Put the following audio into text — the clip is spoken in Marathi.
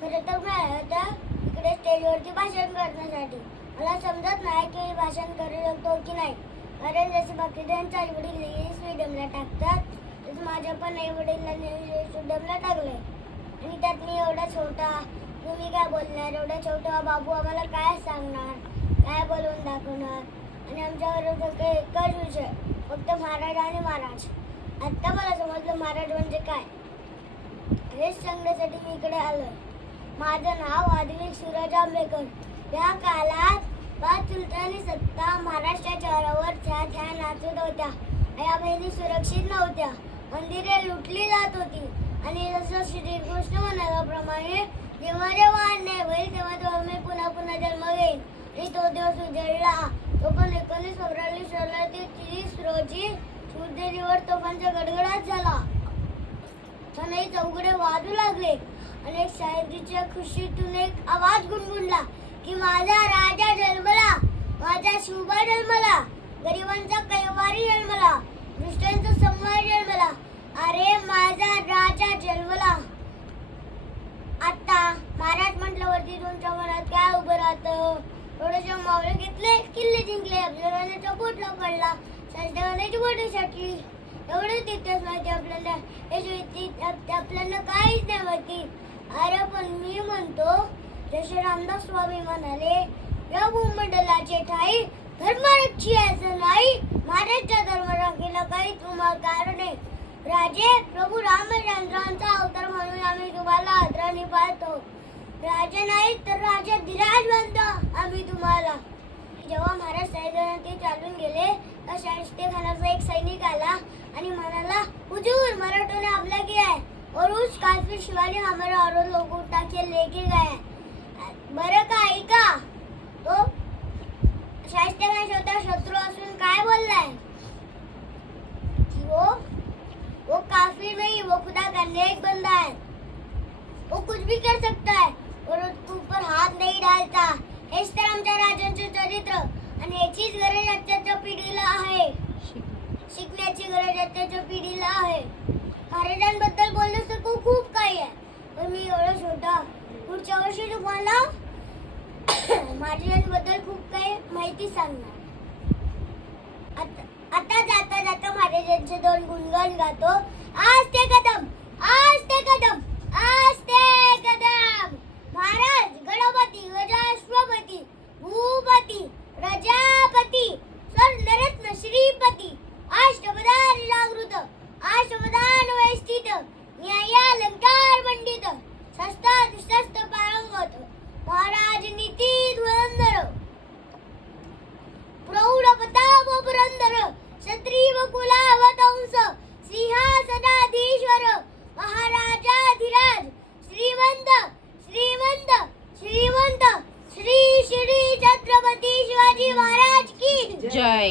खरं तर मी आलो होता इकडे स्टेजवरती भाषण करण्यासाठी. मला समजत नाही की मी भाषण करू शकतो की नाही. कारण जसे बाकीच्यांचे आई वडील इंग्लिश मिडियमला टाकतात तसं माझ्या पण आई वडिलांनी इंग्लिश मिडियमला टाकले. आणि त्यात मी एवढा छोटा, तुम्ही काय बोलणार, एवढा छोटा बाबू आम्हाला काय सांगणार, काय बोलवून दाखवणार. आणि आमच्यावर फक्त एकच विषय, फक्त महाराज आणि महाराज. आत्ता मला समजलं महाराज म्हणजे काय. हेच सांगण्यासाठी मी इकडे आलोय. माझं नाव आदिवीर सूरज आंबेकर. या काळात 5 सुलतानी सत्ता महाराष्ट्राच्या चेहऱ्यावर छ्या छ्या नाचत होत्या. या बहिणी सुरक्षित नव्हत्या. मंदिरे लुटली जात होती. आणि जसं श्रीकृष्ण म्हणाल्याप्रमाणे जेव्हा जेव्हा अन्याय होईल तेव्हा तेव्हा मी पुन्हा पुन्हा जन्म घेईन. आणि तो दिवस उजळला. तो पण 1930 रोजी शिवनेरीवर तोफांचा गडगडाट झाला. सनई चौघडे वाजू लागले. अनेक शाहिदीच्या खुशीतून एक आवाज गुणगुणला की माझा राजा जन्मला, माझा शिवबा जन्मला, गरिबांचा कैवारी जन्मला, दुष्टांचा संहार जन्मला. अरे माझा राजा जन्मला. आता महाराज म्हटल्यावरती तुमच्या मनात काय उभं राहतं? थोडेसे मावळे घेतले, किल्ले जिंकले, अफजलाचा पोटला पडला, शासनाची बोटे छाटली. एवढंच इतिहास माहिती आपल्याला. आपल्याला काहीच नाही माहिती. अरे पण मी म्हणतो जसे रामदास स्वामी म्हणाले, या भूमंडलाचे ठाई धर्मरक्षी असं नाही, महाराजच्या धर्मराखीला काही तुम्हाला कारण आहे. राजे प्रभू रामचंद्रांचा अवतार म्हणून आम्ही तुम्हाला आदराने पाहतो. राजा नाही तर राजा धीराज म्हणतो आम्ही तुम्हाला. जेव्हा महाराज सैन्याने चालून गेले तर शाहिस्तेखानाचा एक सैनिक आला आणि म्हणाला, हुजूर मराठों ने हमला किया है और उस काफिर शिवाने हमारा और लोग उठा के लेके गए. बरं का ऐका. तो शाहिस्तेखान स्वतः शत्रू असून काय बोललाय की वो काफिर नहीं, वो खुदा का नेक बंदा है, वो कुछ भी कर सकता है और उसके ऊपर हात नाही डालता. हेच तर आमच्या राजांचे चरित्र. आणि याचीच गरज आजच्या पिढीला आहे. शिकण्याची गरज आजच्या पिढीला आहे. महाराजांबद्दल बोलण्यासारखं खूप काही आहे, पण मी एवढं छोटा. पुढच्या वर्षी तुम्हाला महाराजांबद्दल खूप काही माहिती सांगणार. आता जाता जाता महाराजांचे 2 गुणगान गातो. आस्ते कदम, आस्ते कदम, आस्ते कदम. महाराज गणपती, गजाश्वपती, भूपती, प्रजापती, स्वर्णरत्न श्रीपती, अष्टपदार जागृत, अष्टपदान वैस्थित, न्यायालंकार मंडित, शस्त्र पारंगत, महाराज नीती धुरंधर, प्रौढ प्रताप पुरंदर, क्षत्रिय कुलावतंस, सिंहासनाधीश्वर, महाराजाधिराज, श्रीमंत श्रीमंत श्रीमंत श्री श्री छत्रपती शिवाजी महाराज की जय.